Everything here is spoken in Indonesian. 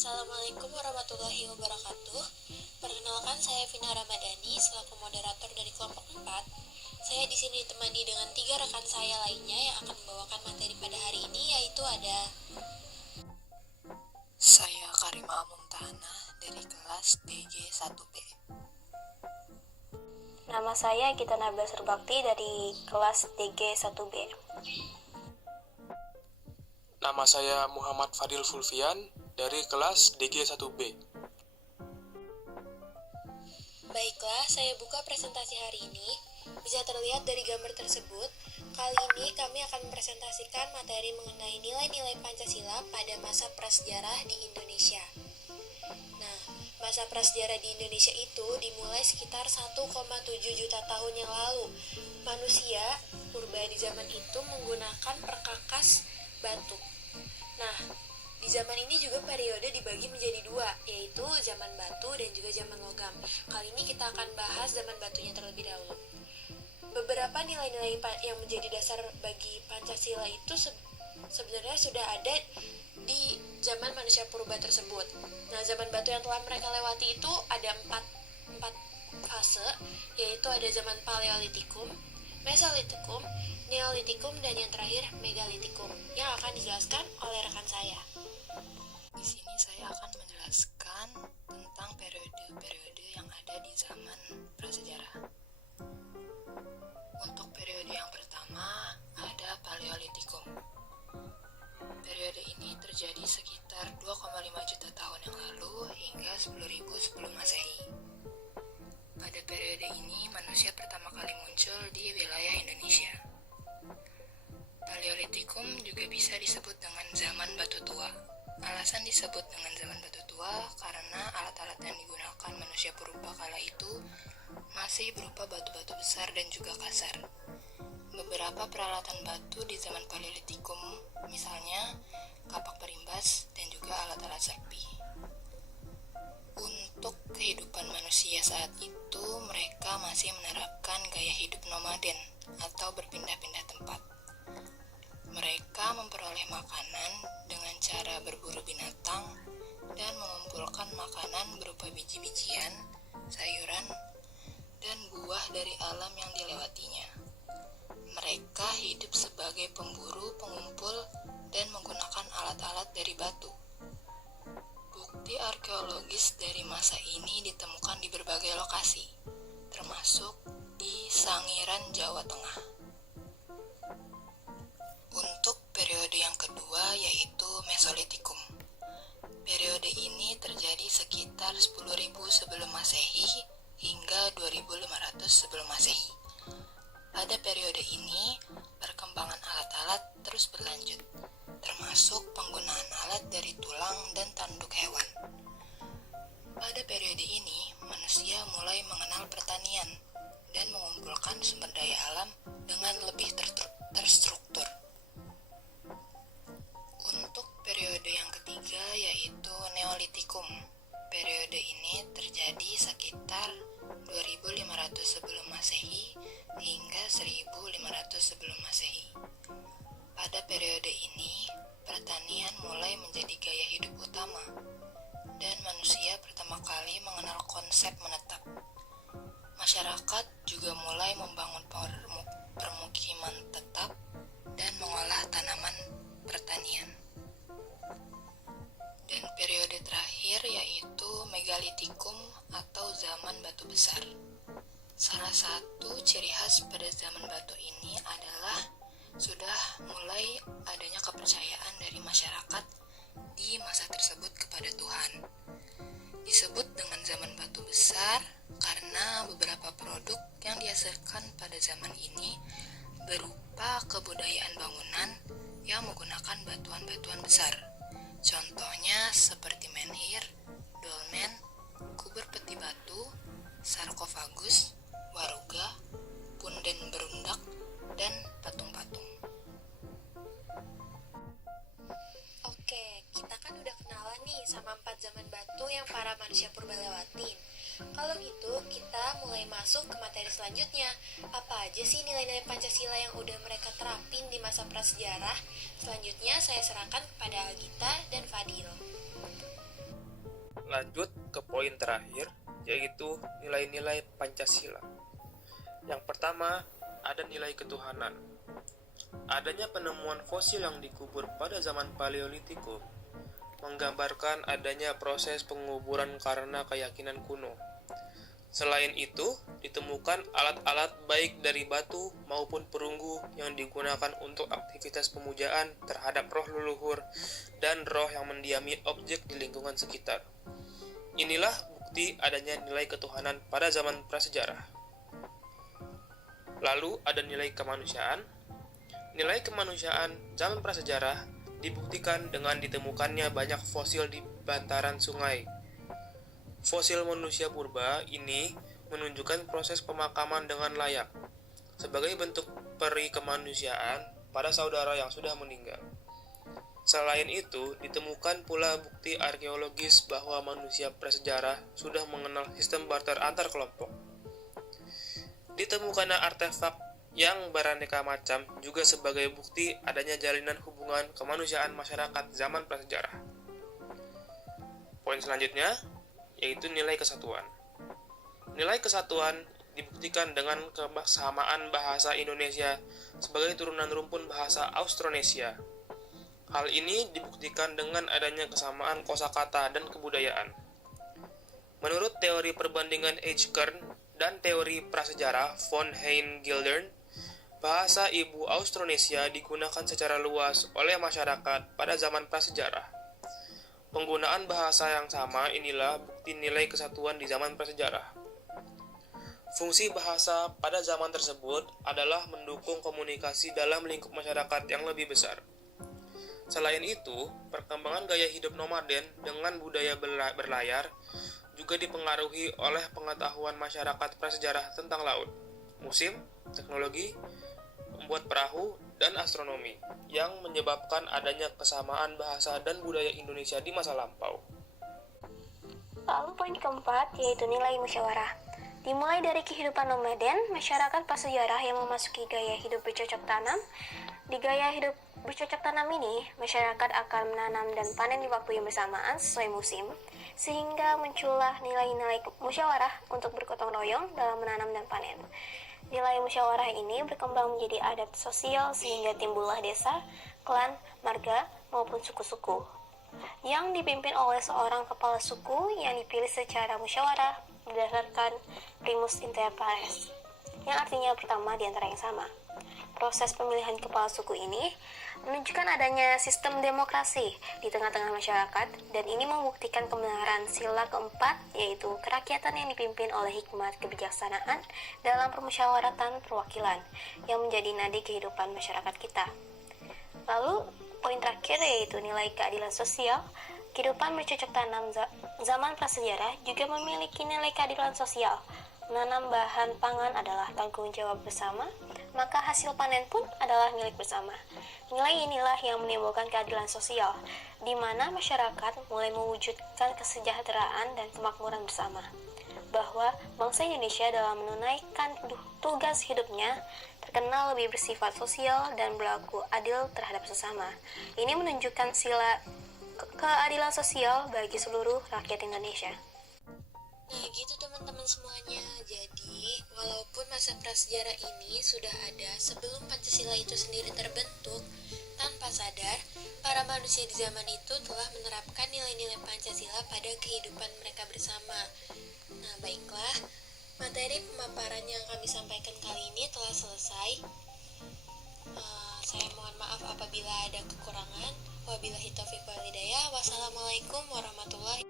Assalamualaikum warahmatullahi wabarakatuh. Perkenalkan, saya Vina Ramadhani selaku moderator dari kelompok 4. Saya di sini ditemani dengan 3 rekan saya lainnya yang akan membawakan materi pada hari ini, yaitu ada Saya Karima Muntahana dari kelas DG 1B. Nama saya Gita Nabila Surbakti dari kelas DG 1B. Nama saya Muhammad Fadil Fulfian dari kelas DG 1B. Baiklah, saya buka presentasi hari ini. Bisa terlihat dari gambar tersebut, kali ini kami akan mempresentasikan materi mengenai nilai-nilai Pancasila pada masa prasejarah di Indonesia. Nah, masa prasejarah di Indonesia itu dimulai sekitar 1,7 juta tahun yang lalu. Manusia purba di zaman itu menggunakan perkakas batu. Nah, di zaman ini juga periode dibagi menjadi 2, yaitu zaman batu dan juga zaman logam. Kali ini kita akan bahas zaman batunya terlebih dahulu. Beberapa nilai-nilai yang menjadi dasar bagi Pancasila itu sebenarnya sudah ada di zaman manusia purba tersebut. Nah, zaman batu yang telah mereka lewati itu ada 4 fase, yaitu ada zaman Paleolitikum, Mesolitikum, Neolitikum, dan yang terakhir Megalitikum, yang akan dijelaskan oleh rekan saya. Di sini saya akan menjelaskan tentang periode-periode yang ada di zaman prasejarah. Untuk periode yang pertama ada Paleolitikum. Periode ini terjadi sekitar 2,5 juta tahun yang lalu hingga 10.000 sebelum Masehi. Pada periode ini manusia pertama kali muncul di wilayah Indonesia. Paleolitikum juga bisa disebut dengan zaman batu tua. Alasan disebut dengan zaman batu tua karena alat-alat yang digunakan manusia purba kala itu masih berupa batu-batu besar dan juga kasar. Beberapa peralatan batu di zaman Paleolitikum, misalnya kapak perimbas dan juga alat-alat serpi. Untuk kehidupan manusia saat itu, mereka masih menerapkan gaya hidup nomaden atau berpindah-pindah tempat. Mereka memperoleh makanan dengan cara berburu binatang dan mengumpulkan makanan berupa biji-bijian, sayuran, dan buah dari alam yang dilewatinya. Mereka hidup sebagai pemburu, pengumpul, dan menggunakan alat-alat dari batu. Bukti arkeologis dari masa ini ditemukan di berbagai lokasi, termasuk di Sangiran, Jawa Tengah. Untuk periode yang kedua yaitu Mesolitikum. Periode ini terjadi sekitar 10.000 sebelum Masehi hingga 2.500 sebelum Masehi. Pada periode ini, perkembangan alat-alat terus berlanjut, termasuk penggunaan alat dari tulang dan tanduk hewan. Pada periode ini, manusia mulai mengenal pertanian dan mengumpulkan sumber daya alam dengan lebih terstruktur. Untuk periode yang ketiga yaitu Neolitikum. Periode ini terjadi sekitar 2.500 sebelum Masehi hingga 1.500 sebelum Masehi. Pada periode ini, pertanian mulai menjadi gaya hidup utama dan manusia pertama kali mengenal konsep menetap. Masyarakat juga mulai membangun permukiman tetap dan mengolah tanaman pertanian. Dan periode terakhir yaitu Megalitikum atau zaman batu besar. Salah satu ciri khas pada zaman batu ini adalah sudah mulai adanya kepercayaan dari masyarakat di masa tersebut kepada Tuhan. Disebut dengan zaman batu besar karena beberapa produk yang dihasilkan pada zaman ini berupa kebudayaan bangunan yang menggunakan batuan-batuan besar. Contohnya seperti menhir, dolmen, kubur peti batu, sarkofagus, waruga, punden berundak, dan patung-patung. Oke, kita kan udah kenalan nih sama 4 zaman batu yang para manusia purba lewatin. Kalau gitu, kita mulai masuk ke materi selanjutnya. Apa aja sih nilai-nilai Pancasila yang udah mereka terapin di masa prasejarah? Selanjutnya saya serahkan kepada Agita dan Fadil. lanjut ke poin terakhir, yaitu nilai-nilai Pancasila. Yang pertama, ada nilai ketuhanan. Adanya penemuan fosil yang dikubur pada zaman Paleolitikum menggambarkan adanya proses penguburan karena keyakinan kuno. Selain itu, ditemukan alat-alat baik dari batu maupun perunggu yang digunakan untuk aktivitas pemujaan terhadap roh leluhur dan roh yang mendiami objek di lingkungan sekitar. Inilah bukti adanya nilai ketuhanan pada zaman prasejarah. Lalu ada nilai kemanusiaan. Nilai kemanusiaan zaman prasejarah dibuktikan dengan ditemukannya banyak fosil di bantaran sungai. Fosil manusia purba ini menunjukkan proses pemakaman dengan layak, sebagai bentuk peri kemanusiaan pada saudara yang sudah meninggal. Selain itu, ditemukan pula bukti arkeologis bahwa manusia prasejarah sudah mengenal sistem barter antar kelompok. Ditemukannya artefak yang beraneka macam juga sebagai bukti adanya jalinan hubungan kemanusiaan masyarakat zaman prasejarah. Poin selanjutnya yaitu nilai kesatuan. Nilai kesatuan dibuktikan dengan kesamaan bahasa Indonesia sebagai turunan rumpun bahasa Austronesia. Hal ini dibuktikan dengan adanya kesamaan kosakata dan kebudayaan. Menurut teori perbandingan H-Kern dan teori prasejarah von Hein-Gildern, bahasa ibu Austronesia digunakan secara luas oleh masyarakat pada zaman prasejarah. Penggunaan bahasa yang sama inilah bukti nilai kesatuan di zaman prasejarah. Fungsi bahasa pada zaman tersebut adalah mendukung komunikasi dalam lingkup masyarakat yang lebih besar. Selain itu, perkembangan gaya hidup nomaden dengan budaya berlayar juga dipengaruhi oleh pengetahuan masyarakat prasejarah tentang laut, musim, teknologi, membuat perahu, dan astronomi, yang menyebabkan adanya kesamaan bahasa dan budaya Indonesia di masa lampau. Lalu poin keempat yaitu nilai musyawarah. Dimulai dari kehidupan nomaden, masyarakat prasejarah yang memasuki gaya hidup bercocok tanam. Di gaya hidup bercocok tanam ini, masyarakat akan menanam dan panen di waktu yang bersamaan sesuai musim, sehingga muncullah nilai-nilai musyawarah untuk bergotong royong dalam menanam dan panen. Nilai musyawarah ini berkembang menjadi adat sosial sehingga timbullah desa, klan, marga, maupun suku-suku yang dipimpin oleh seorang kepala suku yang dipilih secara musyawarah berdasarkan primus inter pares, yang artinya pertama di antara yang sama. Proses pemilihan kepala suku ini menunjukkan adanya sistem demokrasi di tengah-tengah masyarakat, dan ini membuktikan kebenaran sila keempat, yaitu kerakyatan yang dipimpin oleh hikmat kebijaksanaan dalam permusyawaratan perwakilan, yang menjadi nadi kehidupan masyarakat kita. Lalu, poin terakhir yaitu nilai keadilan sosial. Kehidupan bercocok tanam zaman prasejarah juga memiliki nilai keadilan sosial. Menanam bahan pangan adalah tanggung jawab bersama, maka hasil panen pun adalah milik bersama. Nilai inilah yang menimbulkan keadilan sosial, di mana masyarakat mulai mewujudkan kesejahteraan dan kemakmuran bersama. Bahwa bangsa Indonesia dalam menunaikan tugas hidupnya terkenal lebih bersifat sosial dan berlaku adil terhadap sesama. Ini menunjukkan sila keadilan sosial bagi seluruh rakyat Indonesia. Nah gitu teman-teman semuanya. Jadi walaupun masa prasejarah ini sudah ada sebelum Pancasila itu sendiri terbentuk, tanpa sadar para manusia di zaman itu telah menerapkan nilai-nilai Pancasila pada kehidupan mereka bersama. Nah baiklah, materi pemaparan yang kami sampaikan kali ini telah selesai. Saya mohon maaf apabila ada kekurangan. Wabillahi taufiq wal hidayah. Wassalamualaikum warahmatullahi wabarakatuh.